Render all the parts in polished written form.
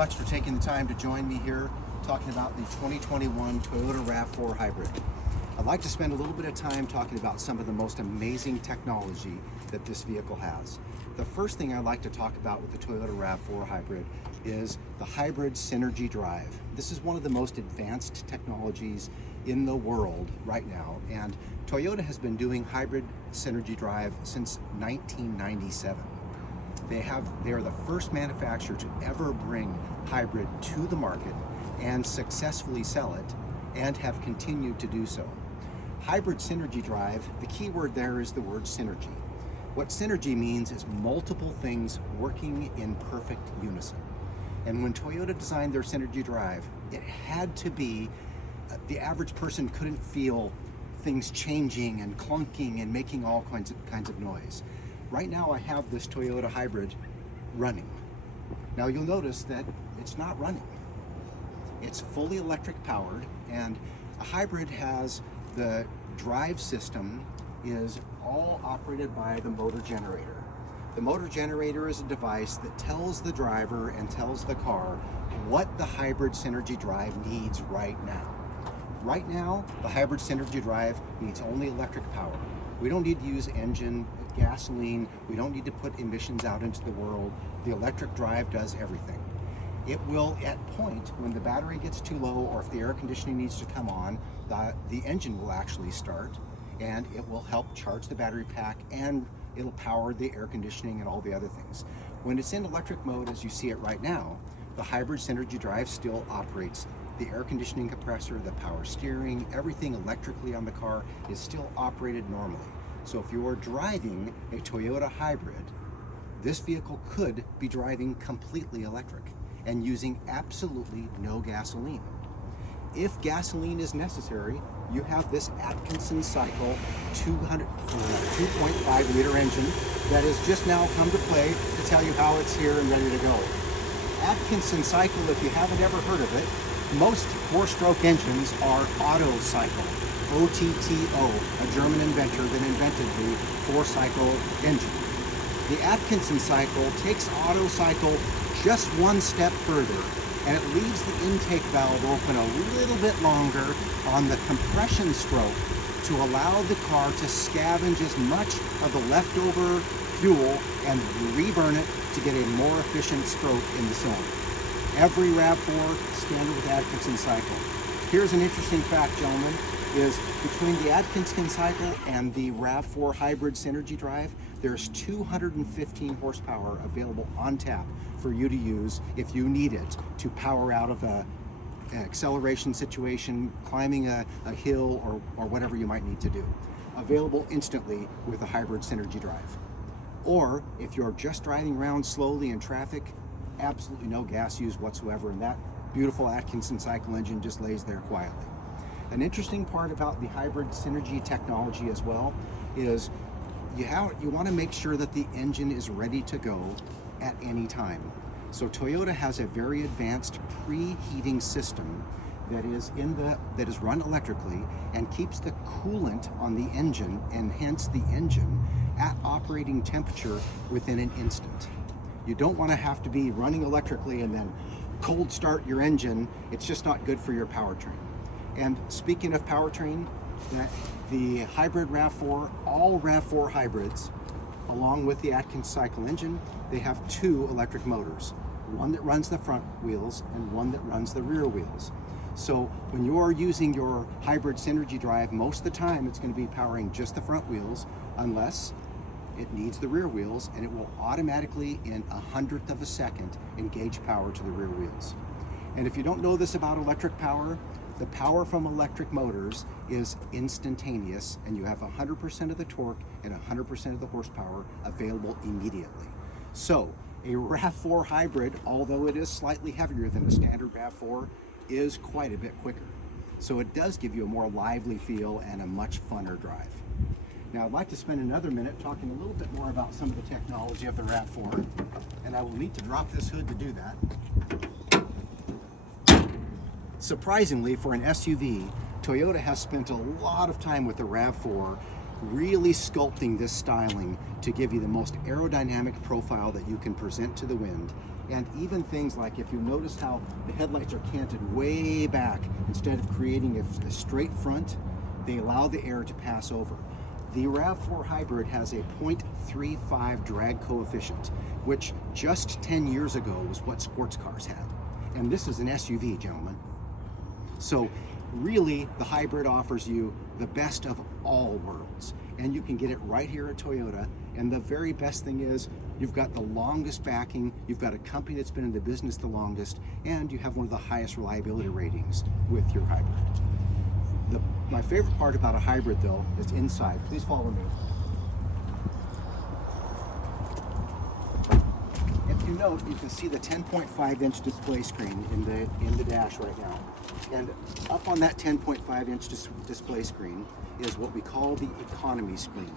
much for taking the time to join me here talking about the 2021 Toyota RAV4 Hybrid. I'd like to spend a little bit of time talking about some of the most amazing technology that this vehicle has. The first thing I'd like to talk about with the Toyota RAV4 Hybrid is the Hybrid Synergy Drive. This is one of the most advanced technologies in the world right now, and Toyota has been doing Hybrid Synergy Drive since 1997. They are the first manufacturer to ever bring hybrid to the market and successfully sell it, and have continued to do so. Hybrid Synergy Drive, the key word there is the word synergy. What synergy means is multiple things working in perfect unison. And when Toyota designed their Synergy Drive, it had to be, the average person couldn't feel things changing and clunking and making all kinds of noise. Right now I have this Toyota Hybrid running. Now you'll notice that it's not running. It's fully electric powered, and a hybrid has the drive system is all operated by the motor generator. The motor generator is a device that tells the driver and tells the car what the Hybrid Synergy Drive needs right now. Right now, the Hybrid Synergy Drive needs only electric power. We don't need to use engine, gasoline. We don't need to put emissions out into the world. The electric drive does everything. It will, at point when the battery gets too low or if the air conditioning needs to come on, the engine will actually start, and it will help charge the battery pack, and it'll power the air conditioning and all the other things. When it's in electric mode, as you see it right now, the Hybrid Synergy Drive still operates. The air conditioning compressor, the power steering, everything electrically on the car is still operated normally. So if you're driving a Toyota Hybrid, this vehicle could be driving completely electric and using absolutely no gasoline. If gasoline is necessary, you have this Atkinson Cycle 2.5 liter engine that has just now come to play to tell you how it's here and ready to go. Atkinson Cycle, if you haven't ever heard of it, most four-stroke engines are Otto Cycle, OTTO, a German inventor that invented the four-cycle engine. The Atkinson Cycle takes Otto Cycle just one step further, and it leaves the intake valve open a little bit longer on the compression stroke to allow the car to scavenge as much of the leftover fuel and reburn it to get a more efficient stroke in the cylinder. Every RAV4 standard with Atkinson Cycle. Here's an interesting fact, gentlemen, is between the Atkinson Cycle and the RAV4 Hybrid Synergy Drive, there's 215 horsepower available on tap for you to use if you need it to power out of an acceleration situation, climbing a hill, or whatever you might need to do. Available instantly with the Hybrid Synergy Drive. Or if you're just driving around slowly in traffic, absolutely no gas used whatsoever, and that beautiful Atkinson Cycle engine just lays there quietly. An interesting part about the Hybrid Synergy technology as well is you want to make sure that the engine is ready to go at any time. So Toyota has a very advanced preheating system that is run electrically and keeps the coolant on the engine, and hence the engine, at operating temperature within an instant. You don't want to have to be running electrically and then cold start your engine. It's just not good for your powertrain. And speaking of powertrain, the hybrid RAV4, all RAV4 hybrids, along with the Atkinson Cycle engine, they have two electric motors. One that runs the front wheels and one that runs the rear wheels. So when you're using your Hybrid Synergy Drive, most of the time it's going to be powering just the front wheels, unless it needs the rear wheels, and it will automatically, in 1/100th of a second, engage power to the rear wheels. And if you don't know this about electric power, the power from electric motors is instantaneous, and you have 100% of the torque and 100% of the horsepower available immediately. So a RAV4 hybrid, although it is slightly heavier than a standard RAV4, is quite a bit quicker. So it does give you a more lively feel and a much funner drive. Now I'd like to spend another minute talking a little bit more about some of the technology of the RAV4, and I will need to drop this hood to do that. Surprisingly, for an SUV, Toyota has spent a lot of time with the RAV4 really sculpting this styling to give you the most aerodynamic profile that you can present to the wind, And even things like, if you notice how the headlights are canted way back, instead of creating a straight front, they allow the air to pass over. The RAV4 Hybrid has a 0.35 drag coefficient, which just 10 years ago was what sports cars had. And this is an SUV, gentlemen. So really, the hybrid offers you the best of all worlds. And you can get it right here at Toyota. And the very best thing is, you've got the longest backing, you've got a company that's been in the business the longest, and you have one of the highest reliability ratings with your hybrid. My favorite part about a hybrid, though, is inside. Please follow me. If you note, you can see the 10.5-inch display screen in the dash right now. And up on that 10.5-inch display screen is what we call the economy screen.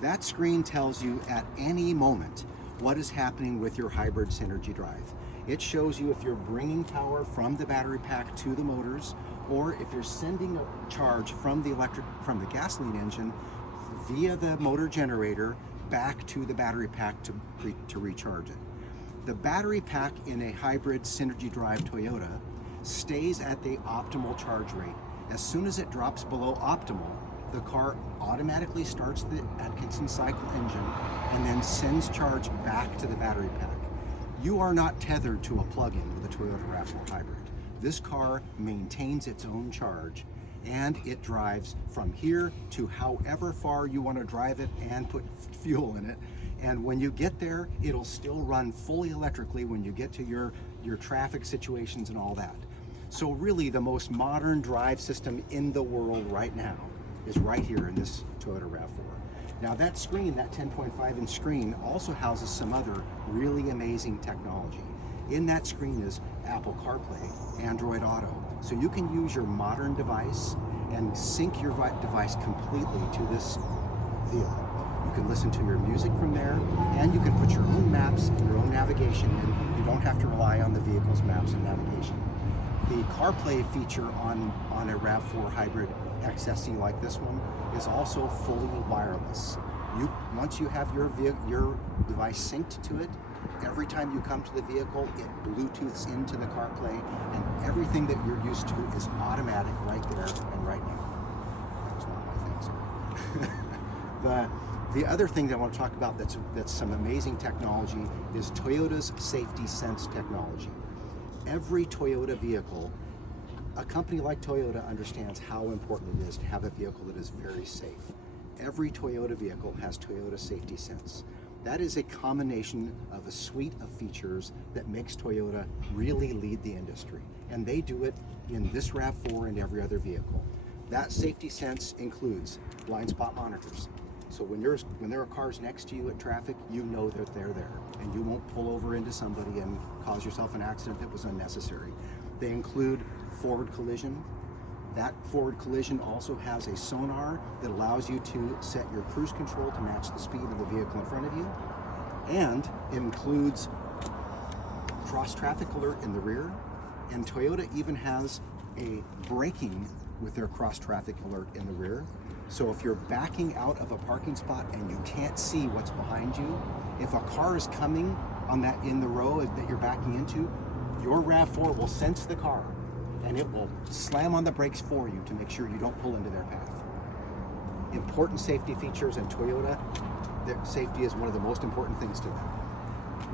That screen tells you at any moment what is happening with your hybrid Synergy drive. It shows you if you're bringing power from the battery pack to the motors, or if you're sending a charge from the gasoline engine via the motor generator back to the battery pack to recharge it. The battery pack in a hybrid Synergy drive Toyota stays at the optimal charge rate. As soon as it drops below optimal, the car automatically starts the Atkinson cycle engine and then sends charge back to the battery pack. You are not tethered to a plug-in with a Toyota RAV4 Hybrid. This car maintains its own charge, and it drives from here to however far you want to drive it and put fuel in it. And when you get there, it'll still run fully electrically when you get to your traffic situations and all that. So really, the most modern drive system in the world right now is right here in this Toyota RAV4. Now that screen, that 10.5-inch screen, also houses some other really amazing technology. In that screen is Apple CarPlay, Android Auto. So you can use your modern device and sync your device completely to this vehicle. You can listen to your music from there, and you can put your own maps and your own navigation in. You don't have to rely on the vehicle's maps and navigation. The CarPlay feature on a RAV4 Hybrid XSE like this one is also fully wireless. Once you have your device synced to it, every time you come to the vehicle, it Bluetooths into the CarPlay, and everything that you're used to is automatic right there and right now. That was not my thing, sorry. The other thing that I want to talk about that's some amazing technology is Toyota's Safety Sense technology. Every Toyota vehicle, a company like Toyota understands how important it is to have a vehicle that is very safe. Every Toyota vehicle has Toyota Safety Sense. That is a combination of a suite of features that makes Toyota really lead the industry. And they do it in this RAV4 and every other vehicle. That Safety Sense includes blind spot monitors. So when there are cars next to you at traffic, you know that they're there, and you won't pull over into somebody and cause yourself an accident that was unnecessary. They include forward collision. That forward collision also has a sonar that allows you to set your cruise control to match the speed of the vehicle in front of you. And it includes cross traffic alert in the rear. And Toyota even has a braking with their cross traffic alert in the rear. So if you're backing out of a parking spot and you can't see what's behind you, if a car is coming in the row that you're backing into, your RAV4 will sense the car and it will slam on the brakes for you to make sure you don't pull into their path. Important safety features, and Toyota, safety is one of the most important things to them.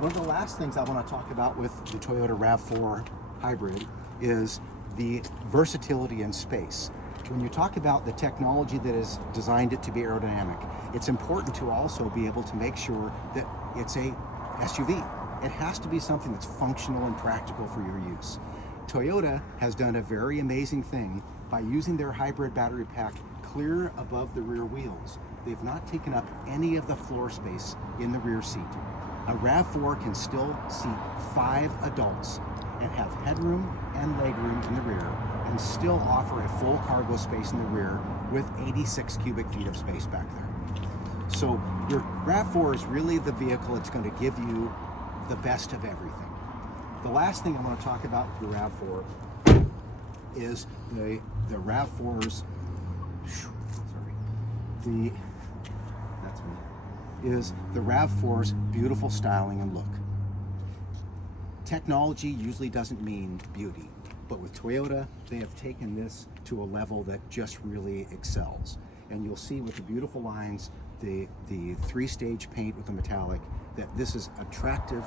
One of the last things I want to talk about with the Toyota RAV4 Hybrid is the versatility in space. When you talk about the technology that has designed it to be aerodynamic, it's important to also be able to make sure that it's a SUV. It has to be something that's functional and practical for your use. Toyota has done a very amazing thing by using their hybrid battery pack clear above the rear wheels. They've not taken up any of the floor space in the rear seat. A RAV4 can still seat 5 adults and have headroom and legroom in the rear, and still offer a full cargo space in the rear with 86 cubic feet of space back there. So your RAV4 is really the vehicle that's going to give you the best of everything. The last thing I want to talk about with the RAV4 is the RAV4's is the RAV4's beautiful styling and look. Technology usually doesn't mean beauty, but with Toyota, they have taken this to a level that just really excels. And you'll see with the beautiful lines, the three-stage paint with the metallic, that this is attractive,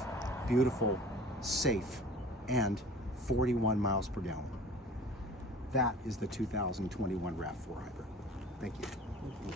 beautiful, safe, and 41 miles per gallon. That is the 2021 RAV4 Hybrid. Thank you.